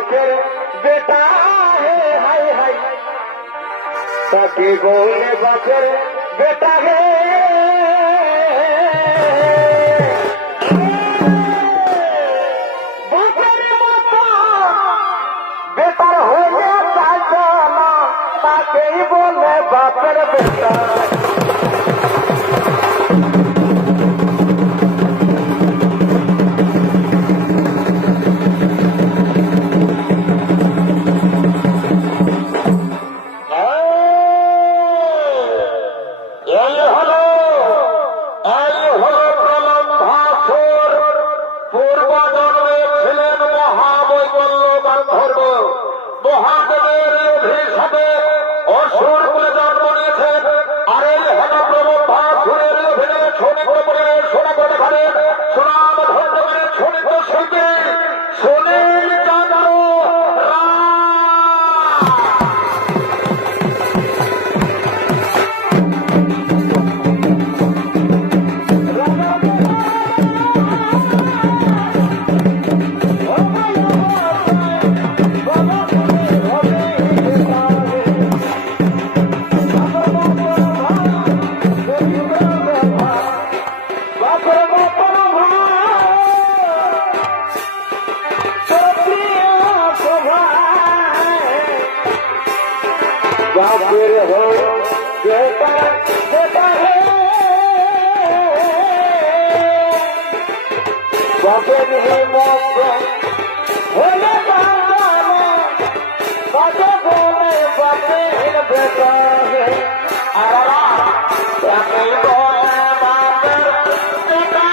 बापेर बेटा है हाय हाय ताके बोले बापेर बेटा है बापेर बेटा हो गया ताके बोले बापेर बेटा बापेर हो बेटा बेटा है बापेर ही मौका होले बाबा बोले बापेर बेटा है अरा बापेर बोले बापेर बेटा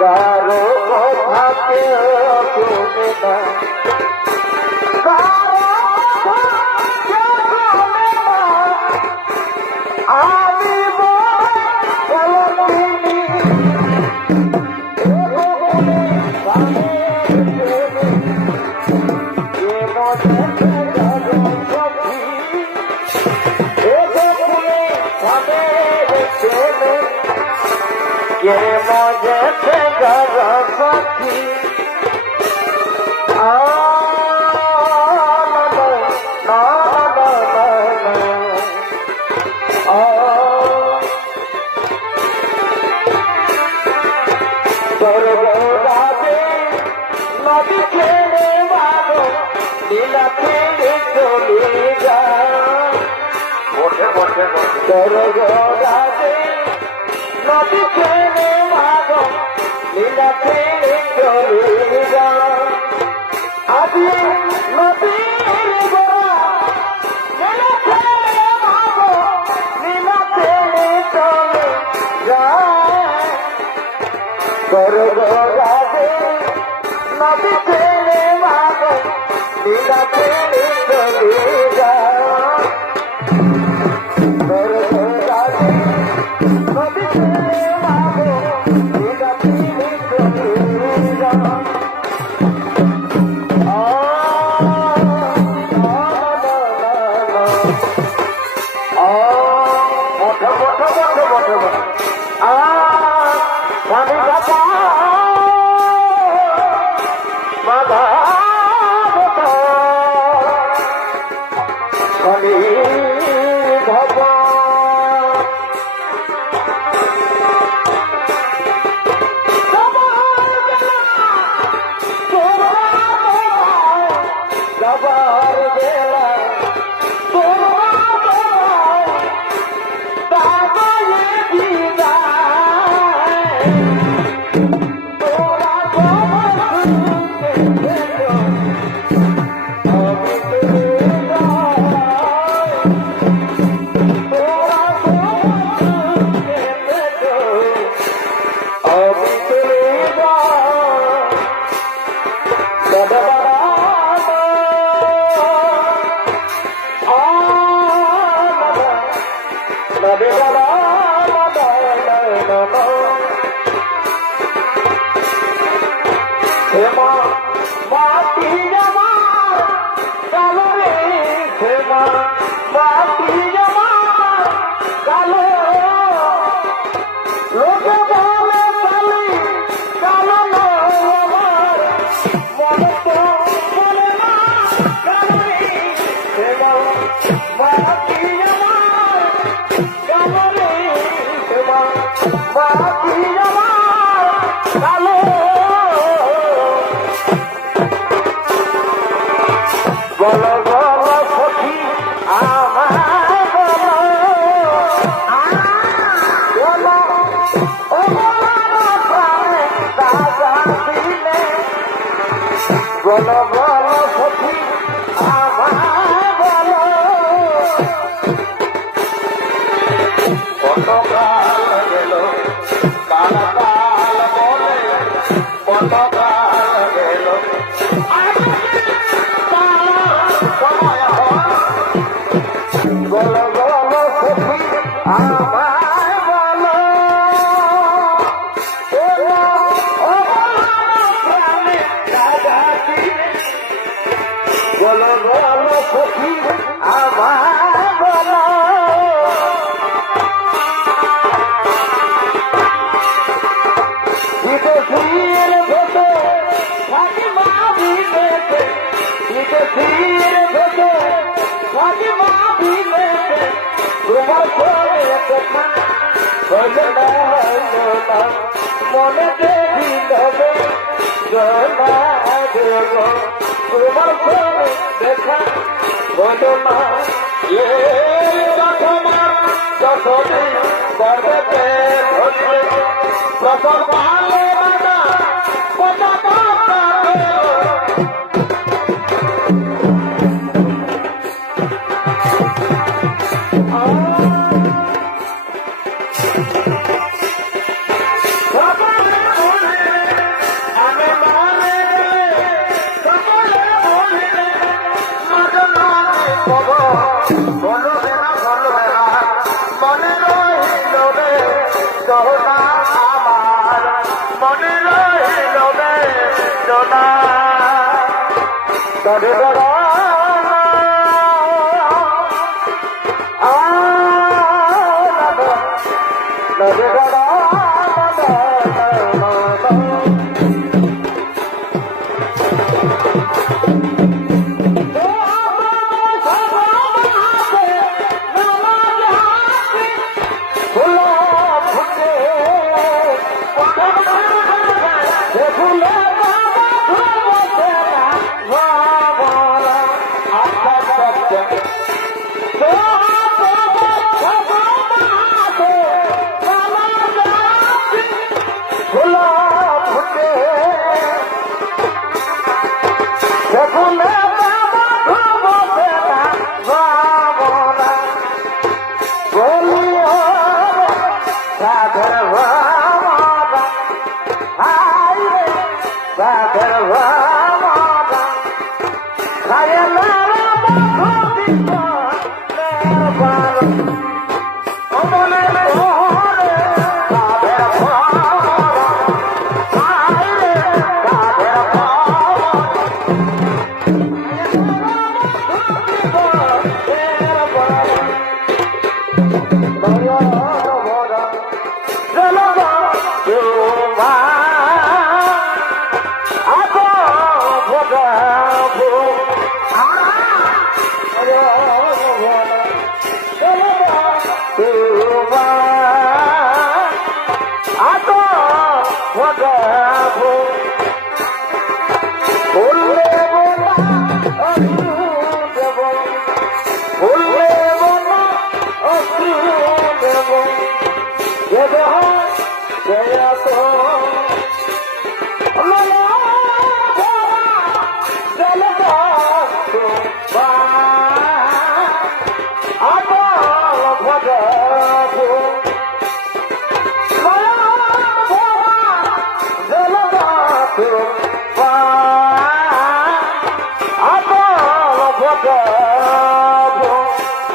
कारो भाके सुने ना कारो भाके सुने ना आमी बोलो चलनी एगो बोले बामे ये मोटे जागो सखी एगो बोले बामे चले के मौजे से गरा सखी नदी खेले बाबो लीला खेले चले जा बोटे बोटे बोटे नदी खेले बाबो लीला खेले चले जा आदि नदी गोरा लीला खेले बाबो लीला खेले चले जा नदी खेले बाबो लीला खेले चले जा नदी खेले बाबो लीला खेले चले जा मोठो मोठो मोठो मोठो स्वामी बाबा নদী দাদা হেমা মাটি জমা কালো রে হেমা মাটি জমা কালো লোকে বলে কালি কালো আমার মনে তো বলে না কালো রে হেমা মাটি জমা কালো রে হেমা মাটি জমা কালো বলো বলো সখী আমায় বলো বলো ও বলো প্রাণে দাদা দিলে বলো বলো সখী আমায় বলো কত কাল গেল কাল কাল বলে কত কাল গেল বলো বলো সখী আমায় বলো ও প্রাণে দাদা বলো বলো সখী আমায় বলো বিদেশির ভেতর থাকি মা বিদেশে বিদেশির ভেতর থাকি মা বিদেশে তোমার ঘরে দেখা হলো না মনে দেবী দেবে জনা দেব তোমার ঘরে দেখা হলো না যতদিন করবে প্রথম ভালো বাবা কথা কথা মনে রহিল রে সোনা আমার মনে রহিল রে সোনা তবে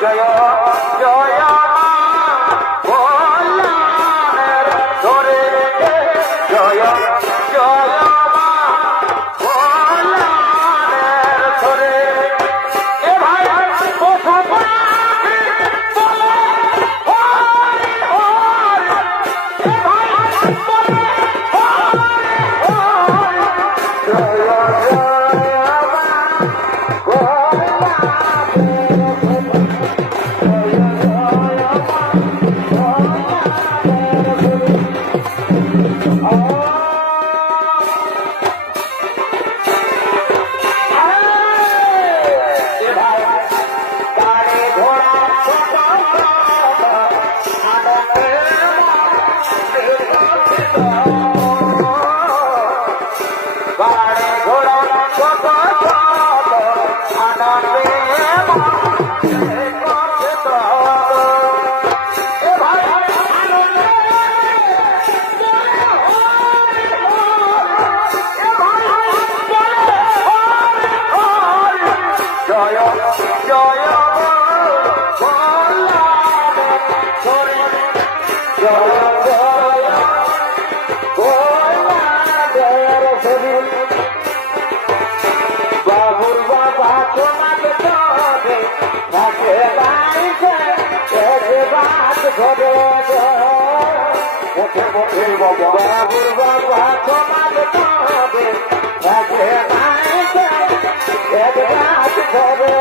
জয় জয় ঘরে মুখে মুখে বাবুর বাবা সমাজ পাবে এক রাত ঘরে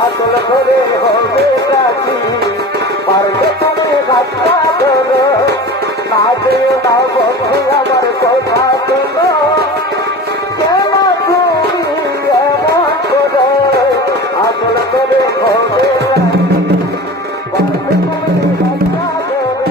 আসল করে হবে রাজি পারবে তুমি রাস্তা ধরো না যেও না বন্ধু আমার কথা শুনো কেন তুমি এমন করো আসল করে হবে রাজি পারবে তুমি রাস্তা ধরো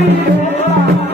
Thank you.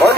হরি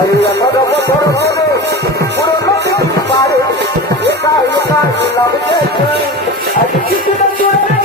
আরে 18 বছর ধরে পুরো নদী পারে একা একা লাগছে আজ কিছু না চলে